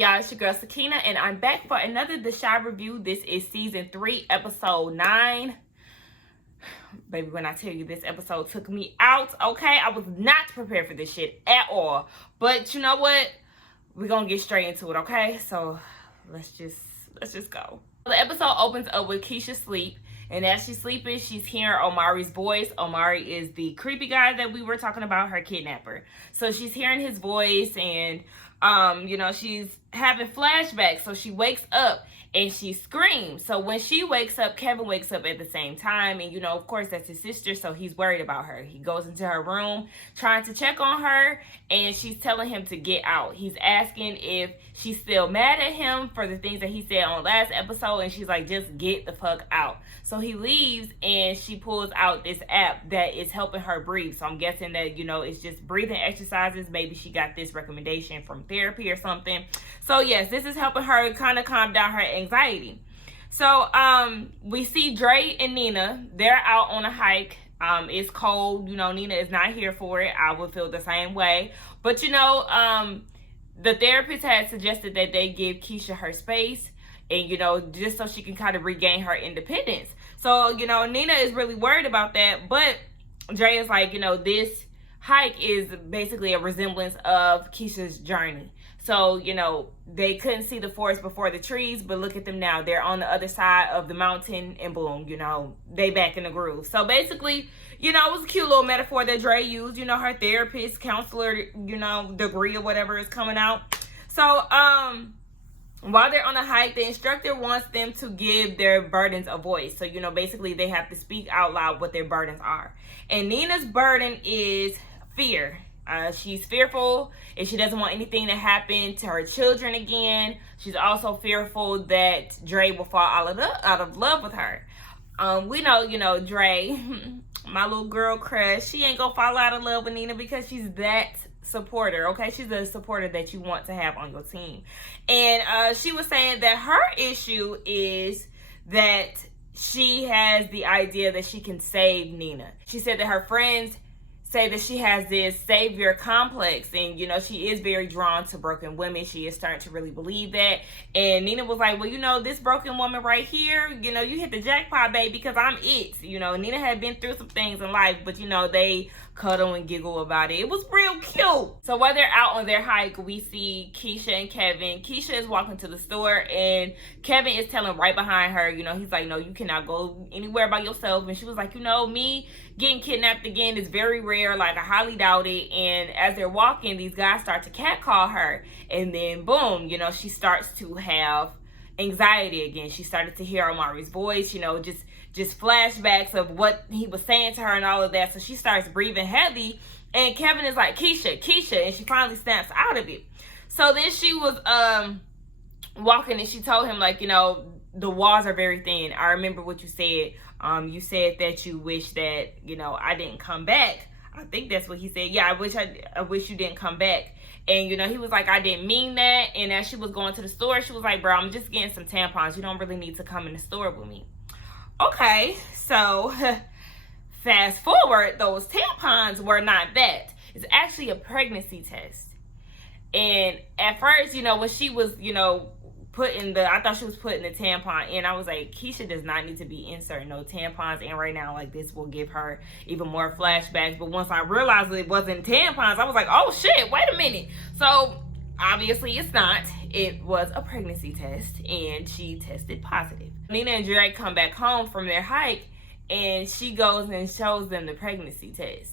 y'all? It's your girl Sakina, and I'm back for another The Shy review. This is season 3, episode 9. Baby, when I tell you this episode took me out, okay? I was not prepared for this shit at all. But you know what? We're gonna get straight into it, okay? So let's just go. The episode opens up with Keisha asleep, and as she's sleeping, she's hearing Omari's voice. Omari is the creepy guy that we were talking about, her kidnapper. So she's hearing his voice, and she's having flashbacks. So she wakes up and she screams. So when she wakes up, Kevin wakes up at the same time, and of course that's his sister, so he's worried about her. He goes into her room trying to check on her, and she's telling him to get out. He's asking if she's still mad at him for the things that he said on last episode, and she's like, just get the fuck out. So he leaves, and she pulls out this app that is helping her breathe. So I'm guessing that it's just breathing exercises. Maybe she got this recommendation from therapy or something. So yes, this is helping her kind of calm down her anxiety. So we see Dre and Nina. They're out on a hike. It's cold. Nina is not here for it. I would feel the same way. But the therapist had suggested that they give Keisha her space, and just so she can kind of regain her independence. So Nina is really worried about that, but Dre is like, this hike is basically a resemblance of Keisha's journey. So they couldn't see the forest before the trees, but look at them now. They're on the other side of the mountain, and boom, they back in the groove. So basically, it was a cute little metaphor that Dre used. Her therapist, counselor, degree or whatever is coming out. So while they're on a hike, the instructor wants them to give their burdens a voice. So basically they have to speak out loud what their burdens are. And Nina's burden is fear. She's fearful, and she doesn't want anything to happen to her children again. She's also fearful that Dre will fall out of love with her. We know, Dre, my little girl crush, she ain't gonna fall out of love with Nina because she's that supporter, okay? She's a supporter that you want to have on your team. And she was saying that her issue is that she has the idea that she can save Nina. She said that her friends say that she has this savior complex, and she is very drawn to broken women. She is starting to really believe that. And Nina was like, well, this broken woman right here, you hit the jackpot, babe, because I'm it. Nina had been through some things in life, but they cuddle and giggle about it. It was real cute. So while they're out on their hike, we see Keisha and Kevin. Keisha is walking to the store, and Kevin is telling right behind her, he's like, no, you cannot go anywhere by yourself. And she was like, me getting kidnapped again is very rare. Like, I highly doubt it. And as they're walking, these guys start to catcall her, and then boom, she starts to have anxiety again. She started to hear Omari's voice, just flashbacks of what he was saying to her and all of that. So she starts breathing heavy, and Kevin is like, Keisha, and she finally snaps out of it. So then she was walking, and she told him, like, the walls are very thin. I remember what you said. You said that you wish that, I didn't come back. I think that's what he said. Yeah, I wish you didn't come back. And, he was like, I didn't mean that. And as she was going to the store, she was like, bro, I'm just getting some tampons. You don't really need to come in the store with me. Okay, so fast forward, those tampons were not that. It's actually a pregnancy test. And at first, when she was, I thought she was putting the tampon in. I was like, Keisha does not need to be inserting no tampons in right now. Like, this will give her even more flashbacks. But once I realized it wasn't tampons, I was like, oh shit, wait a minute. So obviously it's not. It was a pregnancy test, and she tested positive. Nina and Dre come back home from their hike, and she goes and shows them the pregnancy test.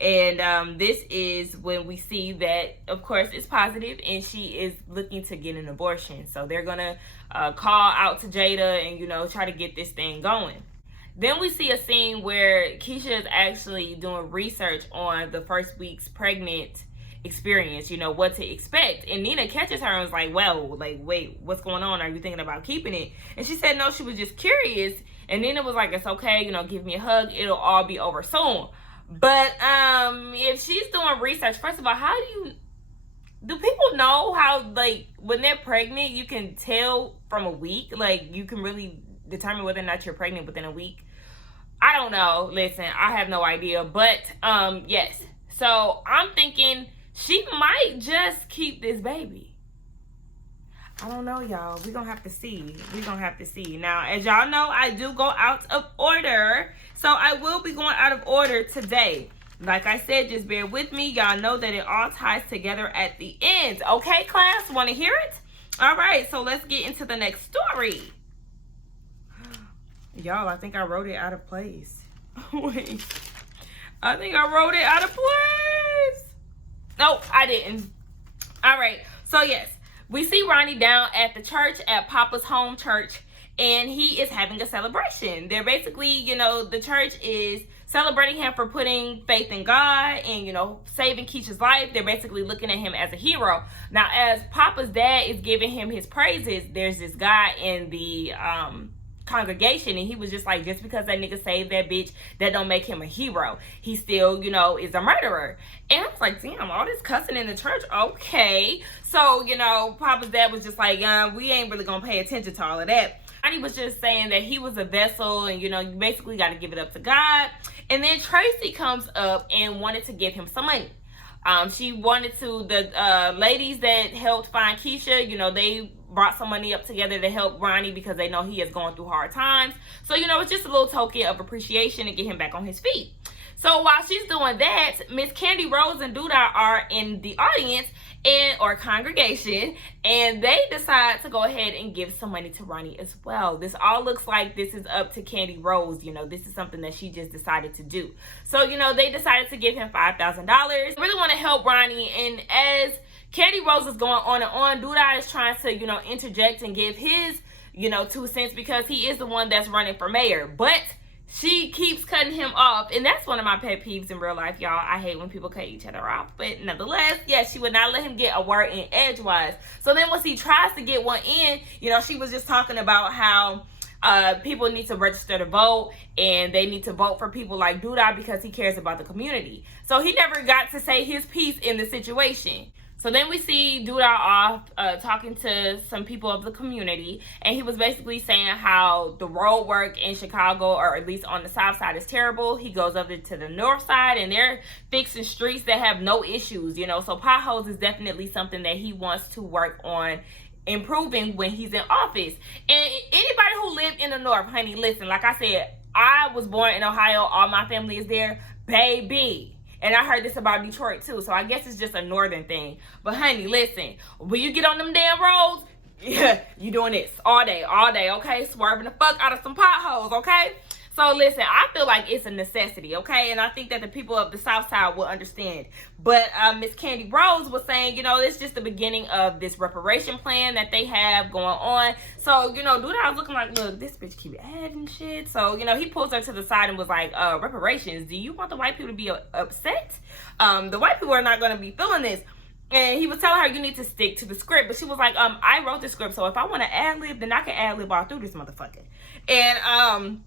And this is when we see that, of course, it's positive, and she is looking to get an abortion. So they're going to call out to Jada and, try to get this thing going. Then we see a scene where Keisha is actually doing research on the first week's pregnant experience, what to expect. And Nina catches her and was like, well, like, wait, what's going on? Are you thinking about keeping it? And she said, no, she was just curious. And Nina was like, it's okay, give me a hug. It'll all be over soon. But if she's doing research, first of all, do people know how, like, when they're pregnant, you can tell from a week? Like, you can really determine whether or not you're pregnant within a week? I don't know. Listen, I have no idea. But yes. So I'm thinking she might just keep this baby. I don't know, y'all. We're going to have to see. We're going to have to see. Now, as y'all know, I do go out of order. So, I will be going out of order today. Like I said, just bear with me. Y'all know that it all ties together at the end. Okay, class? Want to hear it? All right. So, let's get into the next story. Y'all, I think I wrote it out of place. Wait. I think I wrote it out of place. No, I didn't. All right. So, yes. We see Ronnie down at the church, at Papa's home church, and he is having a celebration. They're basically, you know, the church is celebrating him for putting faith in God and, you know, saving Keisha's life. They're basically looking at him as a hero. Now, as Papa's dad is giving him his praises, there's this guy in the congregation, and he was just like, just because that nigga saved that bitch, that don't make him a hero. He still, you know, is a murderer. And I was like, damn, all this cussing in the church, okay. So, you know, Papa's dad was just like, we ain't really gonna pay attention to all of that. And he was just saying that he was a vessel, and, you know, you basically got to give it up to God. And then Tracy comes up and wanted to give him some money. She wanted to, the ladies that helped find Keisha, you know, they brought some money up together to help Ronnie because they know he is going through hard times. So, you know, it's just a little token of appreciation to get him back on his feet. So while she's doing that, Miss Candy Rose and Duda are in the audience or congregation, and they decide to go ahead and give some money to Ronnie as well. This all looks like this is up to Candy Rose. You know, this is something that she just decided to do. So, you know, they decided to give him $5,000. Really want to help Ronnie, and as Candy Rose is going on and on, Duda is trying to, you know, interject and give his, you know, 2 cents because he is the one that's running for mayor. But she keeps cutting him off, and that's one of my pet peeves in real life, y'all. I hate when people cut each other off, but nonetheless, yes, she would not let him get a word in edgewise. So then once he tries to get one in, you know, she was just talking about how people need to register to vote, and they need to vote for people like Duda because he cares about the community. So he never got to say his piece in the situation. So then we see Duda off talking to some people of the community, and he was basically saying how the road work in Chicago, or at least on the south side, is terrible. He goes over to the north side, and they're fixing streets that have no issues, you know. So potholes is definitely something that he wants to work on improving when he's in office. And anybody who lived in the north, honey, listen, like I said, I was born in Ohio. All my family is there, baby. And I heard this about Detroit too, so I guess it's just a northern thing. But honey, listen, when you get on them damn roads, yeah, you doing this all day, okay? Swerving the fuck out of some potholes, okay? So listen, I feel like it's a necessity, okay? And I think that the people of the South Side will understand. But Miss Candy Rose was saying, you know, it's just the beginning of this reparation plan that they have going on. So, you know, Duda was looking like, look, this bitch keep adding shit. So, you know, he pulls her to the side and was like, reparations, do you want the white people to be upset? The white people are not going to be feeling this. And he was telling her, you need to stick to the script. But she was like, I wrote the script, so if I want to ad-lib, then I can ad-lib all through this motherfucker. And,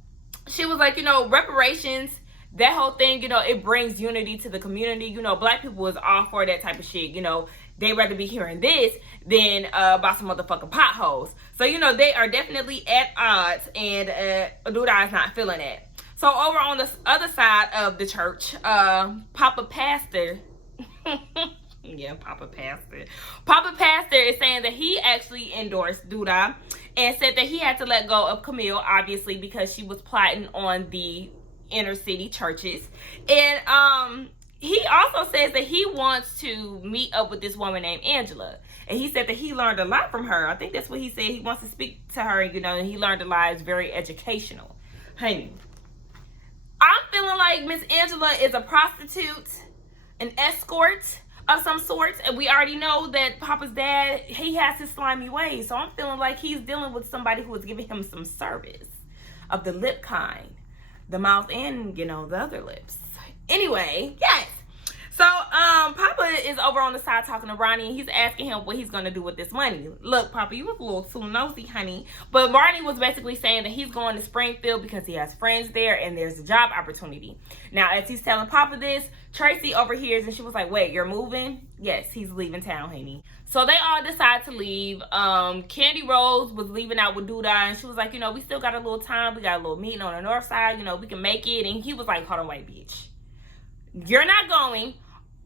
she was like, you know, reparations, that whole thing, you know, it brings unity to the community. You know, black people is all for that type of shit. You know, they'd rather be hearing this than about some motherfucking potholes. So, you know, they are definitely at odds, and Duda is not feeling it. So, over on the other side of the church, Papa Pastor... Yeah, Papa Pastor. Papa Pastor is saying that he actually endorsed Duda and said that he had to let go of Camille, obviously, because she was plotting on the inner city churches. And he also says that he wants to meet up with this woman named Angela. And he said that he learned a lot from her. I think that's what he said. He wants to speak to her, you know, and he learned a lot. It's very educational. Honey, I'm feeling like Miss Angela is a prostitute, an escort of some sorts, and we already know that Papa's dad, he has his slimy ways. So I'm feeling like he's dealing with somebody who is giving him some service of the lip kind, the mouth, and, you know, the other lips. Anyway, yes. So Papa is over on the side talking to Ronnie, and he's asking him what he's gonna do with this money. Look, Papa, you was a little too nosy, honey. But Ronnie was basically saying that he's going to Springfield because he has friends there and there's a job opportunity. Now, as he's telling Papa this, Tracy overhears, and she was like, wait, you're moving? Yes, he's leaving town, honey. So they all decide to leave. Candy Rose was leaving out with Duda, and she was like, you know, we still got a little time. We got a little meeting on the north side. You know, we can make it. And he was like, hold on, white bitch. You're not going.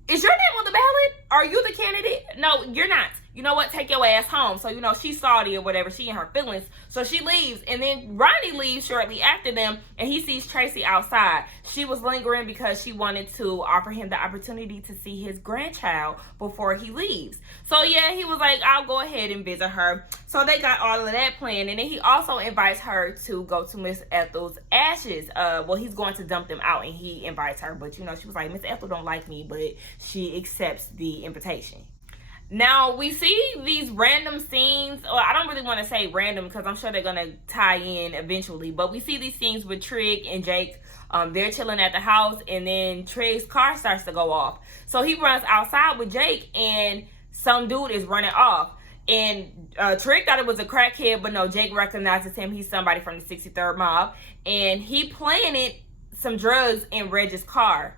Is your name on the ballot? Are you the candidate? No, you're not. you know what, take your ass home. So, you know, she's salty or whatever. She in her feelings. So she leaves. And then Ronnie leaves shortly after them. And he sees Tracy outside. She was lingering because she wanted to offer him the opportunity to see his grandchild before he leaves. So, yeah, he was like, I'll go ahead and visit her. So they got all of that planned. And then he also invites her to go to Miss Ethel's ashes. Well, he's going to dump them out. And he invites her. But, you know, she was like, Miss Ethel don't like me. But she accepts the invitation. Now, we see these random scenes. Well, I don't really want to say random because I'm sure they're going to tie in eventually. But we see these scenes with Trig and Jake. They're chilling at the house. And then Trig's car starts to go off. So he runs outside with Jake. And some dude is running off. And Trig thought it was a crackhead. But no, Jake recognizes him. He's somebody from the 63rd Mob. And he planted some drugs in Trig's car.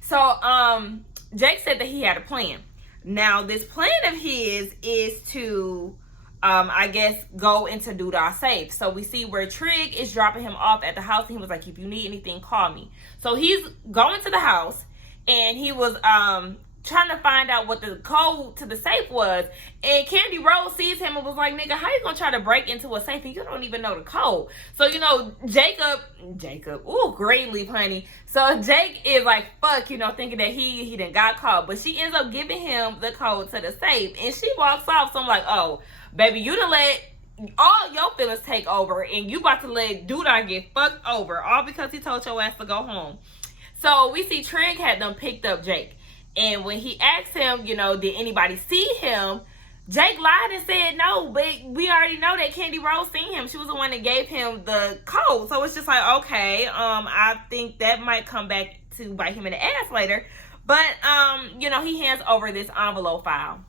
So, Jake said that he had a plan. Now, this plan of his is to, I guess, go into Doodah's safe. So we see where Trig is dropping him off at the house. And he was like, if you need anything, call me. So he's going to the house. And he was trying to find out what the code to the safe was. And Candy Rose sees him and was like, nigga, how you gonna try to break into a safe and you don't even know the code? So, you know, Jacob, ooh, Greenleaf, honey. So Jake is like, fuck, you know, thinking that he done got caught. But she ends up giving him the code to the safe. And she walks off. So I'm like, oh, baby, you done let all your feelings take over. And you about to let Doodah get fucked over. All because he told your ass to go home. So we see Trig had them picked up Jake. And when he asked him, you know, did anybody see him? Jake lied and said no, but we already know that Candy Rose seen him. She was the one that gave him the code. So it's just like, okay, I think that might come back to bite him in the ass later. But, you know, he hands over this envelope file.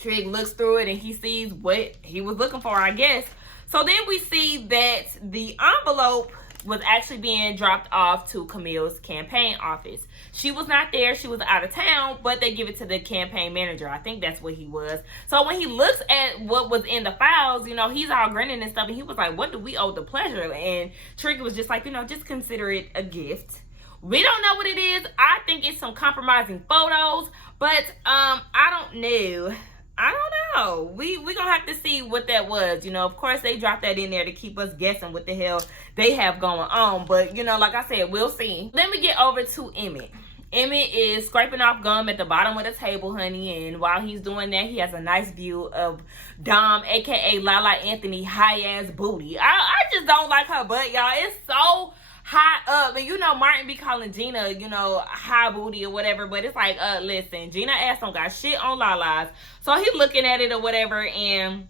Trig looks through it and he sees what he was looking for, I guess. So then we see that the envelope was actually being dropped off to Camille's campaign office. She was not there. She was out of town, but they give it to the campaign manager. I think that's what he was. So when he looks at what was in the files, you know, he's all grinning and stuff. And he was like, what do we owe the pleasure? And Trigger was just like, you know, just consider it a gift. We don't know what it is. I think it's some compromising photos, but I don't know. I don't know. We gonna have to see what that was. You know, of course they dropped that in there to keep us guessing what the hell they have going on. But, you know, like I said, we'll see. Then we get over to Emmett. Emmett is scraping off gum at the bottom of the table, honey. And while he's doing that, he has a nice view of Dom, a.k.a. Lala Anthony, high-ass booty. I just don't like her butt, y'all. It's so high up. And, you know, Martin be calling Gina, you know, high booty or whatever. But it's like, listen, Gina ass don't got shit on Lala's. So he looking at it or whatever. And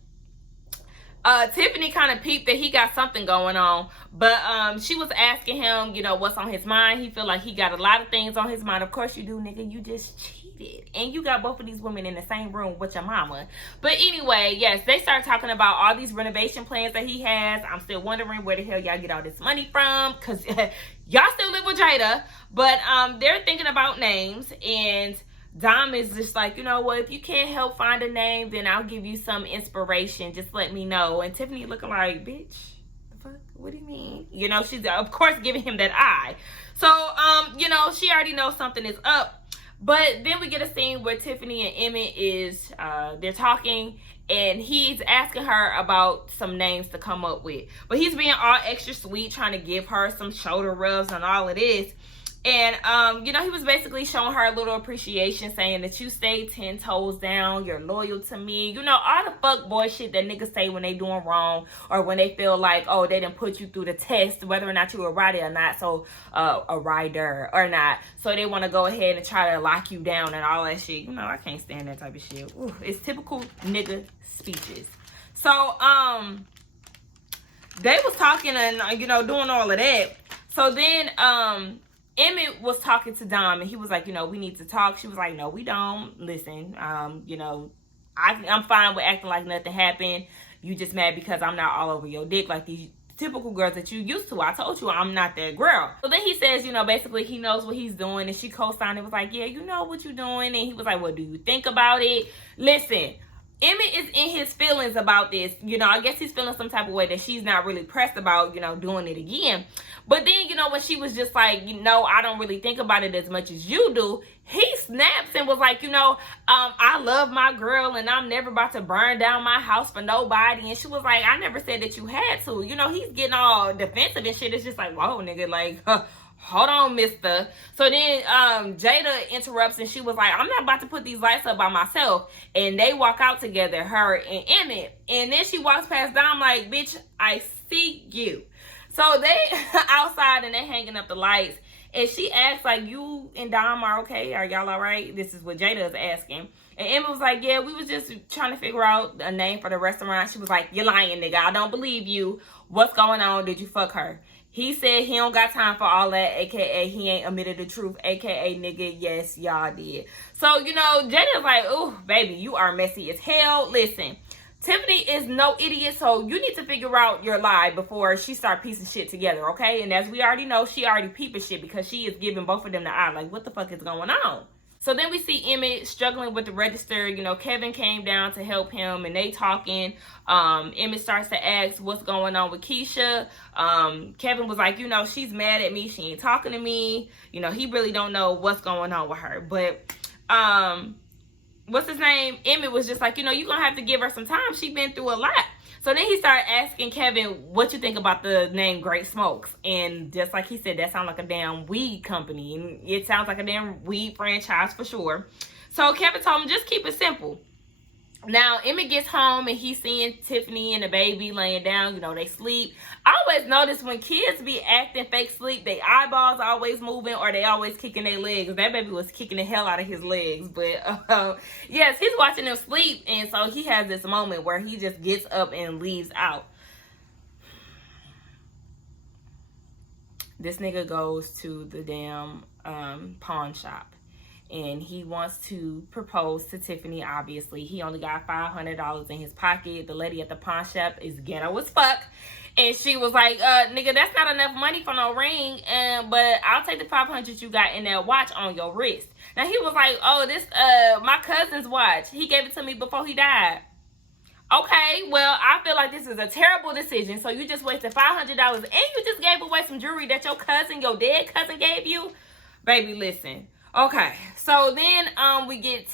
Tiffany kind of peeped that he got something going on. But she was asking him, you know, what's on his mind. He feel like he got a lot of things on his mind. Of course you do, nigga. You just cheated. And you got both of these women in the same room with your mama. But anyway, yes, they start talking about all these renovation plans that he has. I'm still wondering where the hell y'all get all this money from. Because y'all still live with Jada. But they're thinking about names. And Dom is just like, you know what, if you can't help find a name, then I'll give you some inspiration. Just let me know. And Tiffany looking like, bitch, the fuck? What do you mean? You know, she's, of course, giving him that eye. So, you know, she already knows something is up. But then we get a scene where Tiffany and Emmett is, they're talking. And he's asking her about some names to come up with. But he's being all extra sweet, trying to give her some shoulder rubs and all of this. And, you know, he was basically showing her a little appreciation, saying that you stay 10 toes down, you're loyal to me. You know, all the fuck boy shit that niggas say when they doing wrong or when they feel like, oh, they didn't put you through the test, whether or not you a rider or not. So, a rider or not. So they want to go ahead and try to lock you down and all that shit. You know, I can't stand that type of shit. Ooh, it's typical nigga speeches. So, they was talking and, you know, doing all of that. So then, Emmett was talking to Dom and he was like, you know, we need to talk. She was like, no, we don't. Listen, you know, I'm fine with acting like nothing happened. You just mad because I'm not all over your dick like these typical girls that you used to. I told you I'm not that girl. So then he says, you know, basically he knows what he's doing. And she co-signed and was like, yeah, you know what you're doing. And he was like, what do you think about it? Listen, Emmett is in his feelings about this. You know, I guess he's feeling some type of way that she's not really pressed about, you know, doing it again. But then, you know, when she was just like, you know, I don't really think about it as much as you do, he snaps and was like, you know, I love my girl and I'm never about to burn down my house for nobody. And she was like, I never said that you had to. You know, he's getting all defensive and shit. It's just like, whoa, nigga, like, hold on, mister. So then Jada interrupts and she was like, I'm not about to put these lights up by myself. And they walk out together, her and Emmett. And then she walks past Dom like, bitch, I see you. So they outside and they hanging up the lights. And she asks, like, you and Dom are okay? Are y'all all right? This is what Jada is asking. And Emmett was like, yeah, we was just trying to figure out a name for the restaurant. She was like, you're lying, nigga. I don't believe you. What's going on? Did you fuck her? He said he don't got time for all that, a.k.a. he ain't admitted the truth, a.k.a. nigga, yes, y'all did. So, you know, Jada's like, ooh, baby, you are messy as hell. Listen, Tiffany is no idiot, so you need to figure out your lie before she start piecing shit together, okay? And as we already know, she already peeping shit because she is giving both of them the eye. Like, what the fuck is going on? So then we see Emmett struggling with the register. You know, Kevin came down to help him and they talking. Emmett starts to ask what's going on with Keisha. Kevin was like, you know, she's mad at me. She ain't talking to me. You know, he really don't know what's going on with her. But what's his name? Emmett was just like, you know, you're going to have to give her some time. She's been through a lot. So then he started asking Kevin, what you think about the name Great Smokes? And just like he said, that sounds like a damn weed company. And it sounds like a damn weed franchise for sure. So Kevin told him, just keep it simple. Now, Emmett gets home and he's seeing Tiffany and the baby laying down. You know, they sleep. I always notice when kids be acting fake sleep, their eyeballs always moving or they always kicking their legs. That baby was kicking the hell out of his legs. But, yes, he's watching them sleep. And so he has this moment where he just gets up and leaves out. This nigga goes to the damn pawn shop. And he wants to propose to Tiffany, obviously. He only got $500 in his pocket. The lady at the pawn shop is ghetto as fuck. And she was like, nigga, that's not enough money for no ring. But I'll take the $500 you got in that watch on your wrist. Now, he was like, oh, this, my cousin's watch. He gave it to me before he died. Okay, well, I feel like this is a terrible decision. So you just wasted $500 and you just gave away some jewelry that your cousin, your dead cousin gave you? Baby, listen. Okay, so then we get,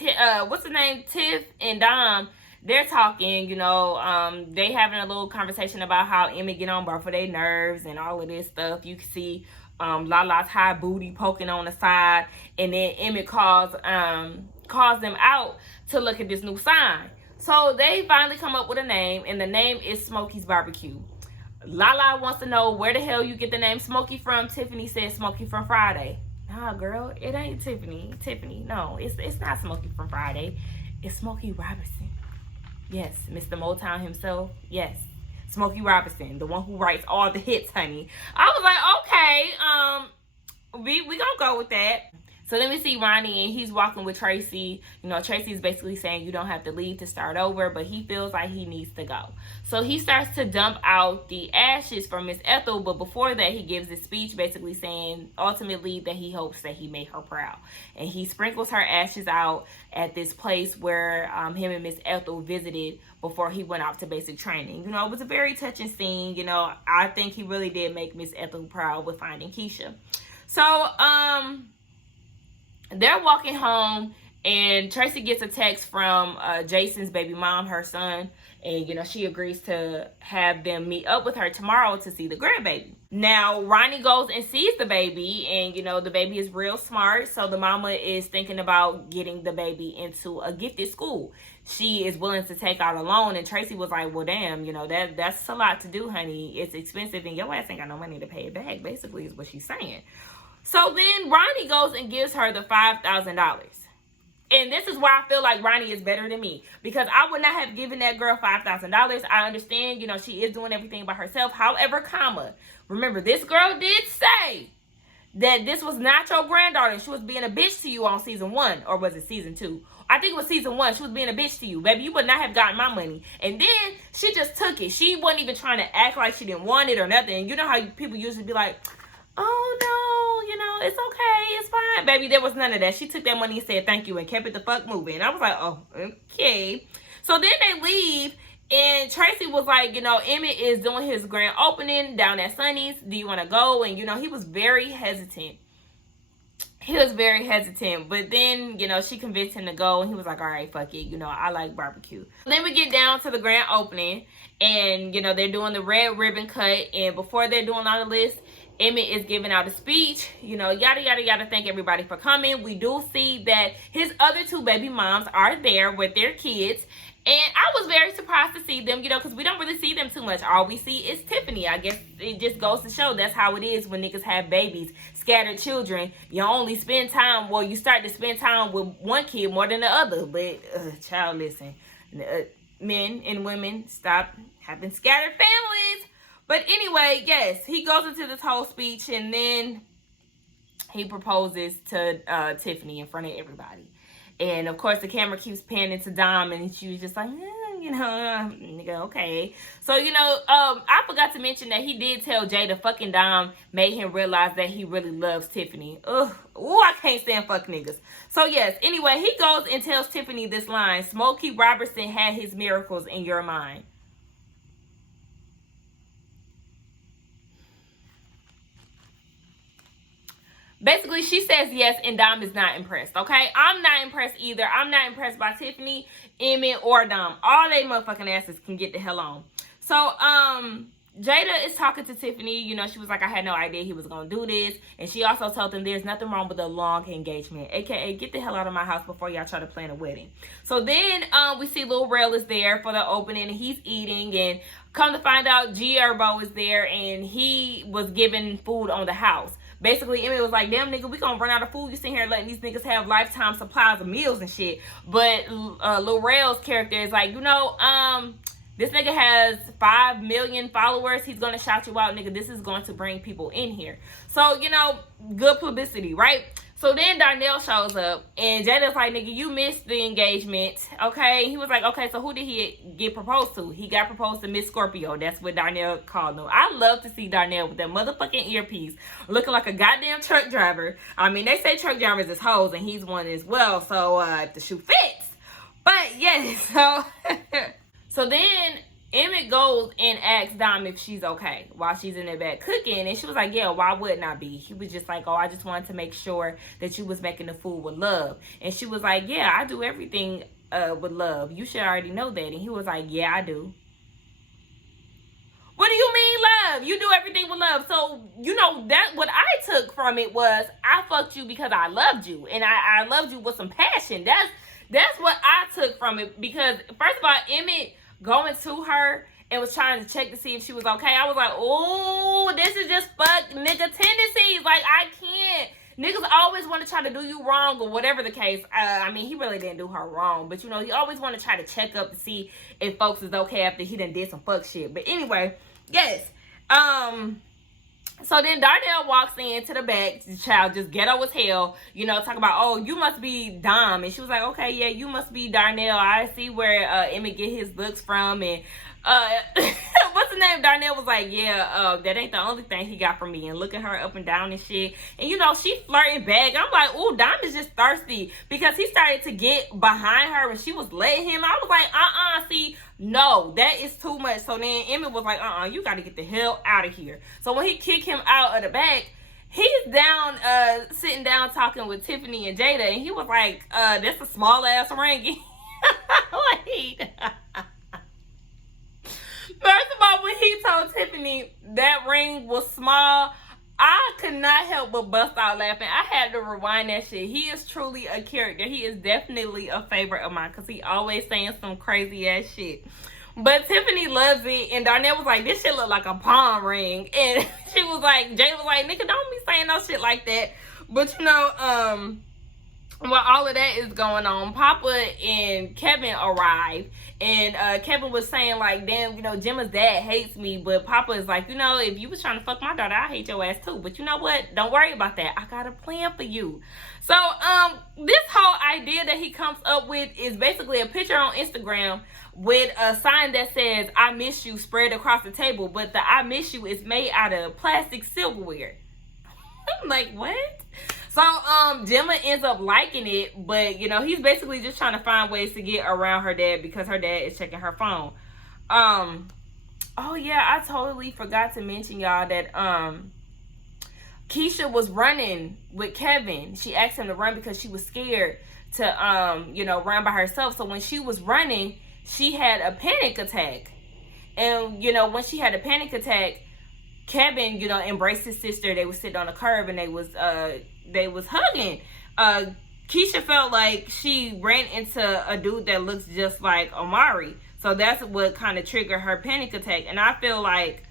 what's his name, Tiff and Dom. They're talking, you know, they having a little conversation about how Emmett get on both of their nerves and all of this stuff. You can see Lala's high booty poking on the side. And then Emmett calls them out to look at this new sign. So they finally come up with a name, and the name is Smokey's Barbecue. Lala wants to know where the hell you get the name Smokey from. Tiffany says Smokey from Friday. Nah, girl, it ain't Tiffany. No, it's not Smokey from Friday. It's Smokey Robinson. Yes, Mr. Motown himself. Yes, Smokey Robinson, the one who writes all the hits, honey. I was like, okay, we gonna go with that. So then we see Ronnie and he's walking with Tracy. You know, Tracy's basically saying you don't have to leave to start over, but he feels like he needs to go. So he starts to dump out the ashes for Miss Ethel, but before that he gives his speech basically saying ultimately that he hopes that he made her proud. And he sprinkles her ashes out at this place where him and Miss Ethel visited before he went off to basic training. You know, it was a very touching scene. You know, I think he really did make Miss Ethel proud with finding Keisha. So, they're walking home and Tracy gets a text from Jason's baby mom, her son. And, you know, she agrees to have them meet up with her tomorrow to see the grandbaby. Now, Ronnie goes and sees the baby. And, you know, the baby is real smart. So the mama is thinking about getting the baby into a gifted school. She is willing to take out a loan. And Tracy was like, well, damn, you know, that's a lot to do, honey. It's expensive and your ass ain't got no money to pay it back, basically is what she's saying. So then Ronnie goes and gives her the $5,000. And this is why I feel like Ronnie is better than me. Because I would not have given that girl $5,000. I understand, you know, she is doing everything by herself. However, remember, this girl did say that this was not your granddaughter. She was being a bitch to you on season 1. Or was it season 2? I think it was season 1. She was being a bitch to you. Baby, you would not have gotten my money. And then she just took it. She wasn't even trying to act like she didn't want it or nothing. You know how people usually be like, oh, no, you know, it's okay, it's fine. Baby, there was none of that. She took that money and said thank you and kept it the fuck moving. And I was like, oh, okay. So then they leave, and Tracy was like, you know, Emmett is doing his grand opening down at Sonny's. Do you want to go? And, you know, he was very hesitant. But then, you know, she convinced him to go, and he was like, all right, fuck it. You know, I like barbecue. Then we get down to the grand opening, and, you know, they're doing the red ribbon cut. And before they're doing all of this, Emmett is giving out a speech, you know, yada, yada, yada. Thank everybody for coming. We do see that his other two baby moms are there with their kids. And I was very surprised to see them, you know, because we don't really see them too much. All we see is Tiffany. I guess it just goes to show that's how it is when niggas have babies, scattered children. You only spend time, well, you start to spend time with one kid more than the other. But, child, listen, men and women, stop having scattered families. But anyway, yes, he goes into this whole speech, and then he proposes to Tiffany in front of everybody. And, of course, the camera keeps panning to Dom, and she was just like, you know, nigga, okay. So, you know, I forgot to mention that he did tell Jada fucking Dom made him realize that he really loves Tiffany. Ugh. Ooh, I can't stand fuck niggas. So, yes, anyway, he goes and tells Tiffany this line, Smokey Robertson had his miracles in your mind. Basically, she says yes, and Dom is not impressed, okay? I'm not impressed either. I'm not impressed by Tiffany, Emmett, or Dom. All they motherfucking asses can get the hell on. So, Jada is talking to Tiffany. You know, she was like, I had no idea he was going to do this. And she also told them there's nothing wrong with a long engagement. AKA, get the hell out of my house before y'all try to plan a wedding. So then we see Lil Rel is there for the opening. And he's eating. And come to find out, G Herbo is there. And he was giving food on the house. Basically, Emmett was like, damn, nigga, we gonna run out of food. You sitting here letting these niggas have lifetime supplies of meals and shit. But Lil Rel's character is like, you know, this nigga has 5 million followers. He's gonna shout you out, nigga. This is going to bring people in here. So, you know, good publicity, right? So then Darnell shows up, and Jada's like, nigga, you missed the engagement, okay? He was like, okay, so who did he get proposed to? He got proposed to Miss Scorpio. That's what Darnell called him. I love to see Darnell with that motherfucking earpiece, looking like a goddamn truck driver. I mean, they say truck drivers is hoes, and he's one as well, so the shoe fits. But, yes, so then Emmett goes and asks Dom if she's okay while she's in the back cooking. And she was like, yeah, why wouldn't I be? He was just like, oh, I just wanted to make sure that you was making the food with love. And she was like, yeah, I do everything with love. You should already know that. And he was like, yeah, I do. What do you mean love? You do everything with love. So, you know, that what I took from it was I fucked you because I loved you. And I loved you with some passion. That's what I took from it. Because, first of all, Emmett going to her and was trying to check to see if she was okay. I was like, oh, this is just fuck nigga tendencies. Like, I can't. Niggas always want to try to do you wrong or whatever the case. I mean, he really didn't do her wrong. But, you know, he always want to try to check up to see if folks is okay after he done did some fuck shit. But anyway, yes. So then Darnell walks into the back, the child just ghetto as hell, you know, talking about, oh, you must be Dom. And she was like, okay, yeah, you must be Darnell. I see where Emmett get his looks from. And what's the name? Darnell was like, yeah, that ain't the only thing he got from me. And looking her up and down and shit. And, you know, she flirting back. I'm like, ooh, Dom is just thirsty. Because he started to get behind her and she was letting him. I was like, see, no, that is too much. So then Emmett was like, you got to get the hell out of here. So when he kicked him out of the back, he's down, sitting down talking with Tiffany and Jada. And he was like, that's a small ass ring. Wait. First of all, when he told Tiffany that ring was small, I could not help but bust out laughing. I had to rewind that shit. He is truly a character. He is definitely a favorite of mine because he always saying some crazy ass shit. But Tiffany loves it, and Darnell was like, this shit look like a palm ring. And she was like, Jada was like, nigga, don't be saying no shit like that. But you know, while all of that is going on, Papa and Kevin arrive. And Kevin was saying, like, damn, you know, Gemma's dad hates me. But Papa is like, you know, if you was trying to fuck my daughter, I hate your ass too. But you know what? Don't worry about that. I got a plan for you. So, this whole idea that he comes up with is basically a picture on Instagram with a sign that says, I miss you, spread across the table. But the I miss you is made out of plastic silverware. I'm like, what? So Gemma ends up liking it, but you know, he's basically just trying to find ways to get around her dad because her dad is checking her phone. Oh yeah, I totally forgot to mention, y'all, that Keisha was running with Kevin. She asked him to run because she was scared to you know, run by herself. So when she was running, she had a panic attack. And you know, when she had a panic attack, Kevin, you know, embraced his sister. They was sitting on the curb and they was hugging. Keisha felt like she ran into a dude that looks just like Omari. So that's what kind of triggered her panic attack. And I feel like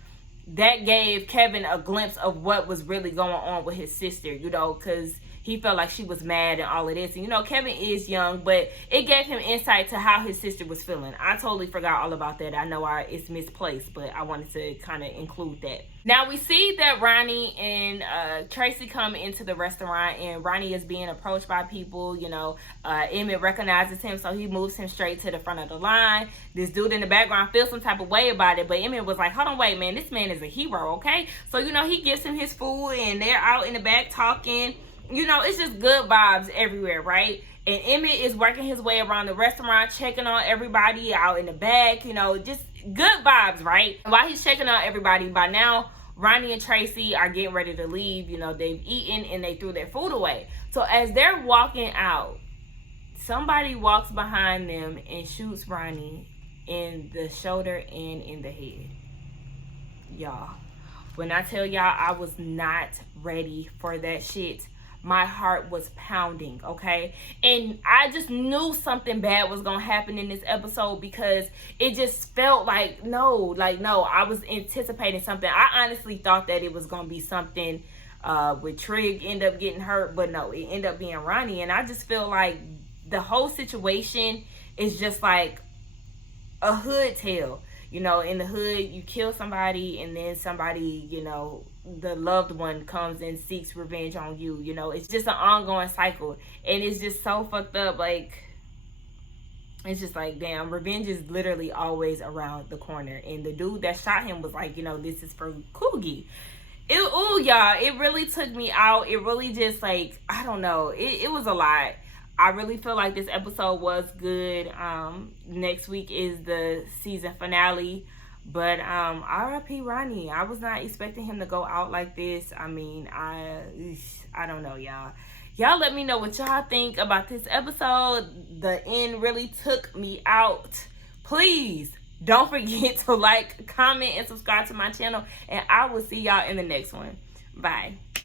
that gave Kevin a glimpse of what was really going on with his sister, you know, because he felt like she was mad and all of this. And, you know, Kevin is young, but it gave him insight to how his sister was feeling. I totally forgot all about that. I know it's misplaced, but I wanted to kind of include that. Now, we see that Ronnie and Tracy come into the restaurant, and Ronnie is being approached by people. You know, Emmett recognizes him, so he moves him straight to the front of the line. This dude in the background feels some type of way about it, but Emmett was like, hold on, wait, man, this man is a hero, okay? So, you know, he gives him his food, and they're out in the back talking. You know, it's just good vibes everywhere, right? And Emmett is working his way around the restaurant, checking on everybody out in the back, you know, just good vibes, right? While he's checking on everybody, by now, Ronnie and Tracy are getting ready to leave. You know, they've eaten and they threw their food away. So as they're walking out, somebody walks behind them and shoots Ronnie in the shoulder and in the head. Y'all, when I tell y'all I was not ready for that shit, my heart was pounding, okay? And I just knew something bad was gonna happen in this episode because it just felt like, no, I was anticipating something. I honestly thought that it was gonna be something with Trig end up getting hurt, but no, it ended up being Ronnie. And I just feel like the whole situation is just like a hood tale. You know, in the hood, you kill somebody and then somebody, you know, the loved one comes and seeks revenge on you. You know, it's just an ongoing cycle. And it's just so fucked up. Like, it's just like, damn, revenge is literally always around the corner. And the dude that shot him was like, you know, this is for Coogie. Ooh, y'all, it really took me out. It really just, like, I don't know. It was a lot. I really feel like this episode was good. Next week is the season finale. But R.I.P. Ronnie. I was not expecting him to go out like this. I mean, I don't know, y'all. Y'all let me know what y'all think about this episode. The end really took me out. Please don't forget to like, comment, and subscribe to my channel. And I will see y'all in the next one. Bye.